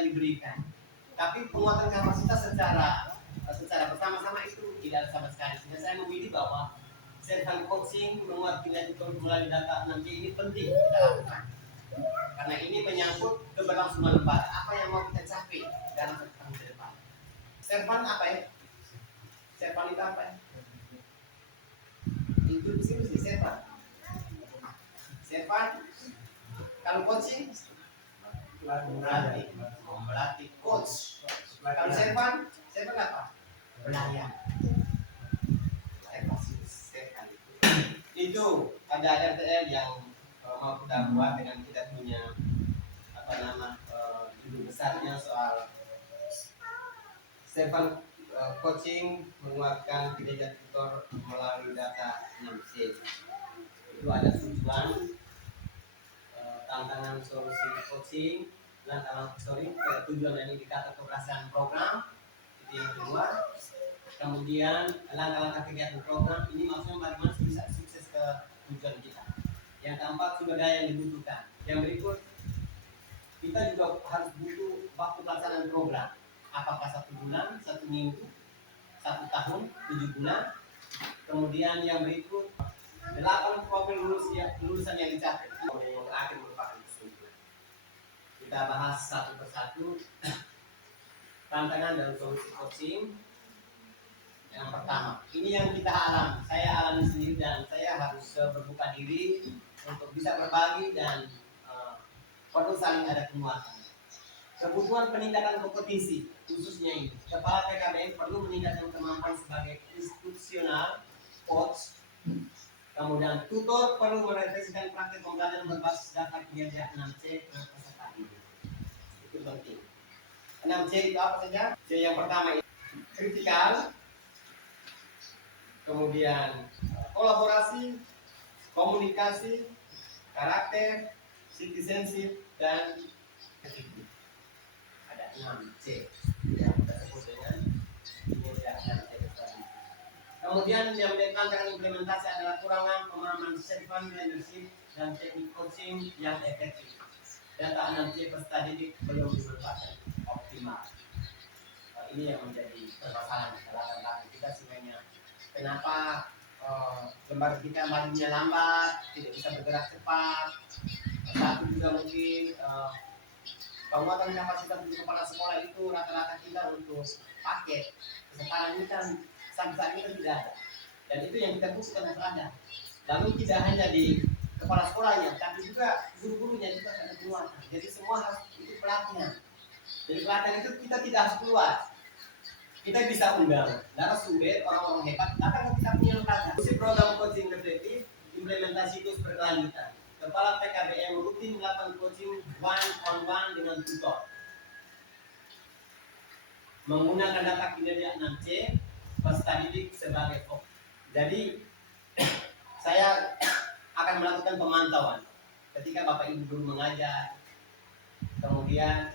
yang diberikan. Tapi penguatan kapasitas secara bersama-sama itu tidak sama sekali. Sehingga saya memilih bahwa Servan coaching menguat kinerja melalui data 6C ini penting kita lakukan. Karena ini menyangkut keberlangsungan lembaga. Apa yang mau kita capai dalam 1 tahun ke depan. Servan apa ya? Servan itu apa ya? Itu di sini Servan. Servan kalau coaching berarti coach. Kalau Servan apa? Pelayan. Itu ada RTL yang mau kita buat dengan kita punya judul besarnya soal Servan coaching menguatkan kinerja tutor melalui data 6C. Itu ada tujuan, tantangan solusi coaching, tujuan dan indikator keberhasilan program. Itu yang kedua. Kemudian langkah-langkah kegiatan program ini maksudnya bagaimana bisa sukses ke tujuan kita. Yang keempat, sumber daya yang dibutuhkan. Yang berikut, kita juga harus butuh waktu pelaksanaan program. Apakah 1 bulan, 1 minggu, 1 tahun, 7 bulan. Kemudian yang berikut, 8 profil lulusan yang dicapai. Yang terakhir merupakan kesimpulan. Kita bahas satu persatu tantangan dan solusi coaching. Yang pertama, ini yang kita alami. Saya alami sendiri dan saya harus berbuka diri untuk bisa berbagi dan perlu saling ada penguatan. Kebutuhan peningkatan kompetisi, khususnya ini. Kepala PKBM perlu meningkatkan kemampuan sebagai institusional coach. Kemudian tutor perlu merefleksikan praktik pembelajaran berbasis data kinerja 6C ke peserta didik. Itu penting. 6C itu apa saja? C yang pertama itu kritikal, kemudian kolaborasi, komunikasi, karakter, citizenship, dan efektif. Ada 6C yang kita sebut dengan kinerja 6C tadi. Kemudian yang menjadi tantangan implementasi adalah kurangan pemahaman servant leadership dan teknik coaching yang efektif. Data 6C peserta didik belum dimanfaatkan optimal. Ini yang menjadi permasalahan dalam belakang kita sebenarnya. Kenapa lembaga kita majunya lambat, tidak bisa bergerak cepat. Satu juga mungkin penguatan kapasitas untuk kepala sekolah itu rata-rata kita untuk paket. Sekarang ini kan sampai saat ini kan tidak ada. Dan itu yang kita butuhkan harus ada. Lalu tidak hanya di kepala sekolahnya, tapi juga guru-gurunya juga ada penguatan. Jadi semua harus itu pelatihan. Jadi pelatihan itu kita tidak harus keluar. Kita bisa undang narasumber orang-orang hebat, karena kita punya lembaga. Program coaching reflektif, implementasi terus berkelanjutan. Kepala PKBM rutin melakukan coaching one-on-one dengan tutor. Menggunakan data kinerja 6C, peserta didik sebagai fokus. Jadi saya akan melakukan pemantauan ketika Bapak Ibu guru mengajar, kemudian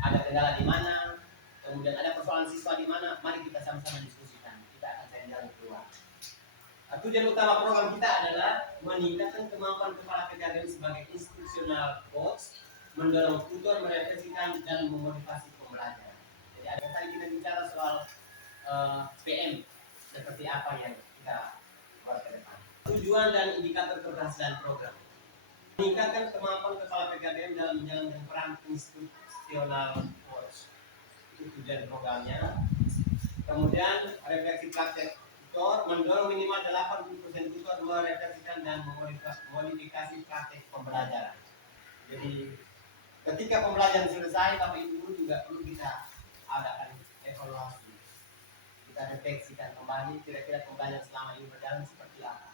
ada kendala di mana, kemudian ada persoalan siswa di mana, mari kita sama-sama diskusikan. Kita akan cari jalan keluar. Tujuan utama program kita adalah meningkatkan kemampuan kepala PKBM sebagai institusional coach, mendorong tutor merefleksikan dan memotivasi pembelajaran. Jadi ada kali kita bicara soal PM, seperti apa yang kita buat ke depan. Tujuan dan indikator keberhasilan program. Meningkatkan kemampuan kepala PKBM dalam menjalankan peran institusional coach. Itu tujuan programnya. Kemudian refleksi praktek tutor, mendorong minimal 80% tutor merefleksikan dan memodifikasi praktek pembelajaran. Jadi ketika pembelajaran selesai, Bapak Ibu guru juga perlu kita adakan evaluasi. Kita refleksikan kembali kira-kira pembelajaran selama ini berjalan seperti apa.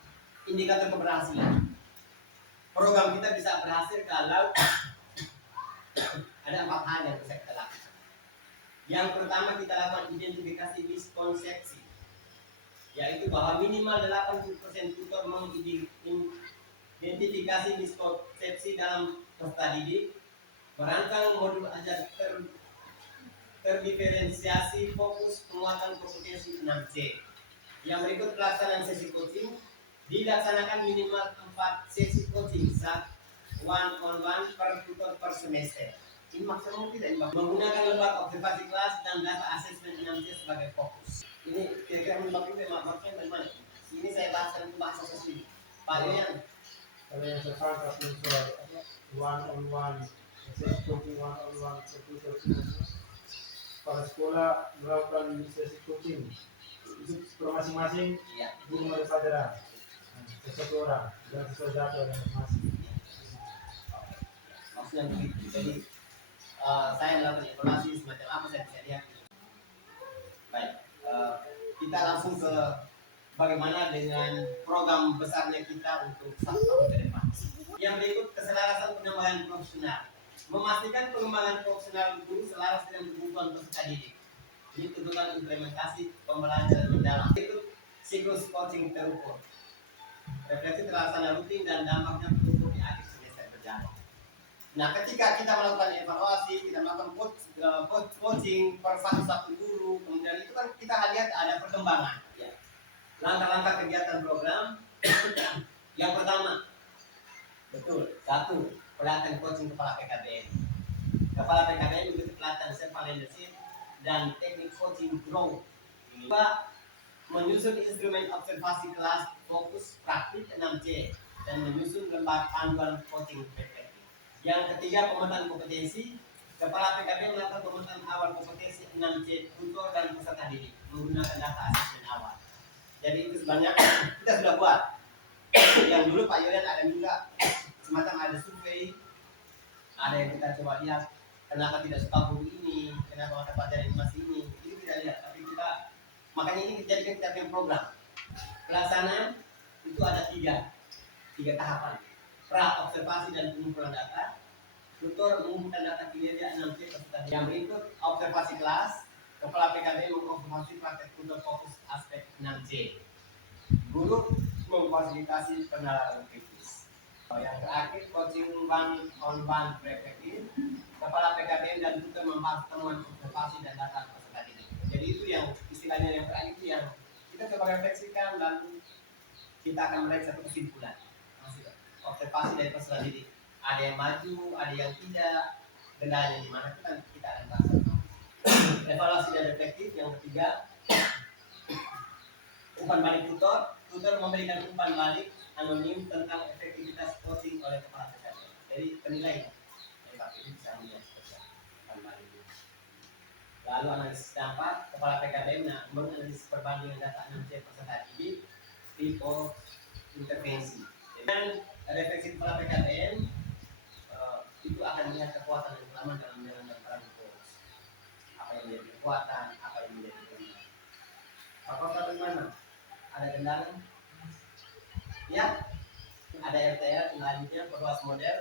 Indikator keberhasilan. Program kita bisa berhasil kalau ada 4 hal yang bisa kita lakukan. Yang pertama, kita lakukan identifikasi miskonsepsi, yaitu bahwa minimal 80% tutor mengidentifikasi miskonsepsi dalam peserta didik, merancang modul ajar terdiferensiasi, fokus penguatan kompetensi 6C. Yang berikut pelaksanaan sesi coaching, dilaksanakan minimal 4 sesi coaching one on one per tutor per semester. Ini maksimum tidak ini menggunakan lembaga observasi kelas dan data assessment 6C sebagai fokus. Ini kira-kira maksudnya bagaimana? Ini saya bahaskan bahasa sosial. Pak Yoyan. Kalau yang sekarang soal one on one, sesi coaching one on one, para sekolah melakukan sesi coaching itu per masing-masing guru ada pelajaran satu orang dan sesuai data dan masing-masing. Maksudnya begitu. Jadi saya melakukan informasi semacam apa saya bisa lihat. Baik, kita langsung ke bagaimana dengan program besarnya kita untuk 1 tahun ke depan. Yang berikut keselarasan pengembangan profesional. Memastikan pengembangan profesional guru selaras dengan kebutuhan peserta didik. Ini tuntutan implementasi pembelajaran mendalam. Itu siklus coaching terukur. Refleksi terlaksana rutin dan dampaknya terukur di akhir semester berjalan. Nah, ketika kita melakukan evaluasi, kita melakukan coaching per satu guru, kemudian itu kan kita lihat ada perkembangan. Ya. Langkah-langkah kegiatan program. Yang pertama, betul, 1, pelatihan coaching kepala PKBM. Kepala PKBM juga pelatihan self leadership dan teknik coaching grow. 2, menyusun instrumen observasi kelas fokus praktik 6C dan menyusun lembar panduan coaching PKBM. Yang ketiga, pemetaan kompetensi. Kepala PKB melakukan pemetaan awal kompetensi 6C tutor dan peserta didik menggunakan data asesmen awal. Jadi itu sebanyak kita sudah buat. Yang dulu Pak Yoyan ada juga semacam ada survei, ada yang kita coba lihat kenapa tidak suka guru ini, kenapa mata pelajaran masih ini. Itu kita lihat, tapi kita makanya ini dijadikan kita punya program. Pelaksanaan itu ada tiga tahapan. Pra observasi dan pengumpulan data, tutor mengumpulkan data kinerja 6C peserta. Yang berikut observasi kelas, kepala PKB mengobservasi praktek tutor fokus aspek 6C. Guru memfasilitasi penalaran kritis. Yang terakhir coaching on ban perspektif, kepala PKB dan tutor membahas temuan observasi dan data peserta didik. Jadi itu yang istilahnya yang terakhir itu yang kita coba refleksikan dan kita akan meraih satu kesimpulan. Observasi dari peserta didik, ada yang maju, ada yang tidak, kendalanya di mana kita akan bahas. Evaluasi dan reflektif. Yang ketiga, umpan balik tutor memberikan umpan balik anonim tentang efektivitas coaching oleh kepala PKB. Jadi penilaian itu bisa melihat umpan balik. Lalu analisis dampak, kepala PKB menganalisis perbandingan data 6C peserta didik, report, intervensi. Dan refleksi kepala PKBM itu akan melihat kekuatan dan kelemahan dalam menjalankan peran coach. Apa yang menjadi kekuatan, apa yang menjadi kelemahan. Apakah bagaimana? Ada kendala? Ya, ada RTL selanjutnya perluas model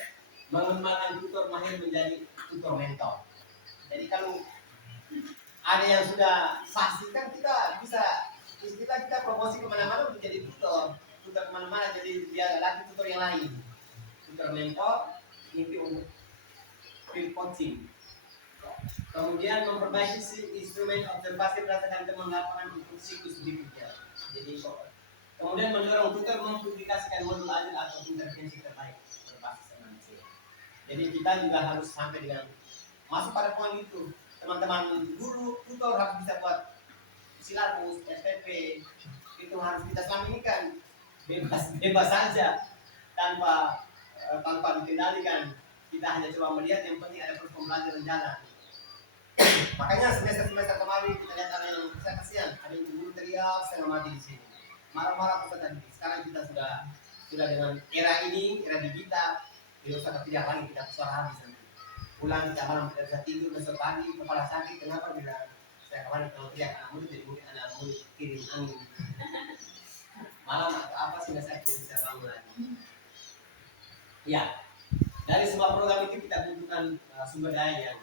mengembangkan tutor mahir menjadi tutor mentor. Jadi kalau ada yang sudah pasti kan kita bisa kita promosi kemana-mana untuk jadi tutor kemana-mana, jadi dia lagi tutor yang lain, tutor mentor, mimpi untuk field coaching. Kemudian memperbaiki instrumen observasi berdasarkan temuan lapangan untuk siklus berikutnya. Jadi kemudian mendorong tutor mempublikasikan modul ajar atau intervensi terbaik berbasis 6C. Jadi kita juga harus sampai dengan masuk pada poin itu. Teman-teman guru, tutor harus bisa buat silabus, SPP, itu harus kita selamikan. Bebas saja tanpa dikendalikan. Kita hanya coba melihat yang penting ada proses pembelajaran jalan. Makanya semester kemarin kita lihat ada yang saya kasihan, ada yang guru teriak setengah mati di sini, marah-marah peserta didik. Sekarang kita sudah dengan era ini, era digital, tidak usah teriak lagi, kita suara habis nanti. Pulang kita malam tidak bisa tidur, besok pagi kepala sakit. Kenapa? Bila saya kemarin kalau teriak anak murid jadi mungkin anak murid kirim angin. Malam atau apa sudah saya bisa bangun lagi. Ya, dari semua program itu kita butuhkan sumber daya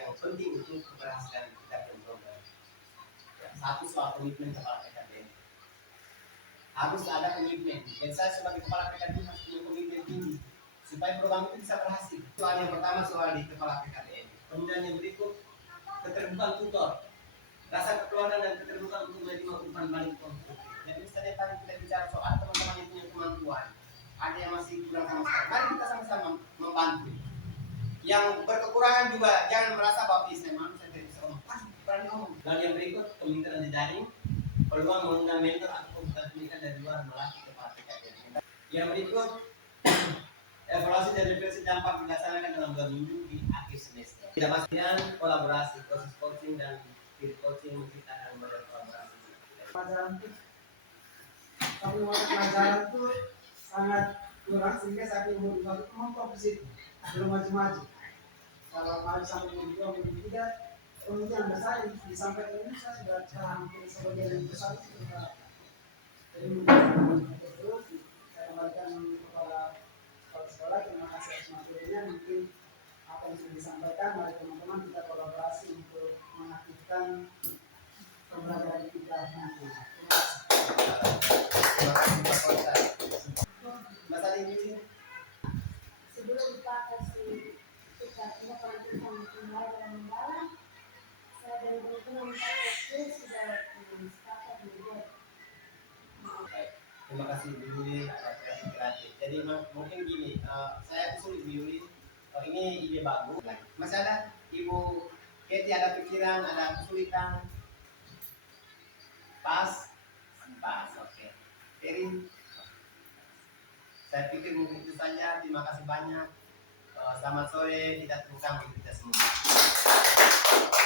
yang penting untuk keberhasilan kita dalam program. Ya, satu soal komitmen kepala PKB. Harus ada komitmen. Dan saya sebagai kepala PKB harus punya komitmen tinggi supaya program itu bisa berhasil. Soal yang pertama soal di kepala PKB. Kemudian yang berikut keterbukaan tutor, rasa kekeluargaan dan keterbukaan untuk menerima umpan balik konstruktif. Jadi misalnya tadi kita bicara soal teman-teman yang punya kemampuan, ada yang masih kurang sama sekali. Mari kita sama-sama membantu. Yang berkekurangan juga jangan merasa bahwa saya manusia tidak bisa ngomong. Berani ngomong. Dan yang berikut pemikiran di daring peluang mengundang mentor atau konsultan pendidikan dari luar melatih kepala TKJ. Yang berikut evaluasi dan refleksi dampak dilaksanakan dalam 2 minggu di akhir semester. Tidak pastikan kolaborasi, proses coaching dan peer coaching menciptakan model kolaborasi. Pelajaran itu, tapi pelajaran itu sangat kurang sehingga saya umur 2 itu mentok di situ, belum maju-maju. Kalau maju sampai umur 2, umur 3, mungkin anda saya disampaikan ini saya sudah hampir sebagian yang besar itu sudah. Jadi mungkin terus saya kembalikan kepada kepala sekolah. Terima kasih atas materinya. Mungkin apa yang sudah disampaikan, mari teman-teman kita kolaborasi untuk mengaktifkan pembelajaran kita nanti. Terima kasih Pak Kota. Mas Ali ini Sebelum Pak kasih kita punya pelantikan mulai dan mendalam, saya dari teman-teman SD sudah sepakat juga. terima kasih Bu Yuli atas kreatif. Jadi mungkin gini, saya usul Bu Yuli, ini ide bagus. Masih ada Ibu Keti ada pikiran, ada kesulitan? Pas, oke. Erin, saya pikir mungkin itu saja. Terima kasih banyak. Selamat sore, kita tunggu kita semua.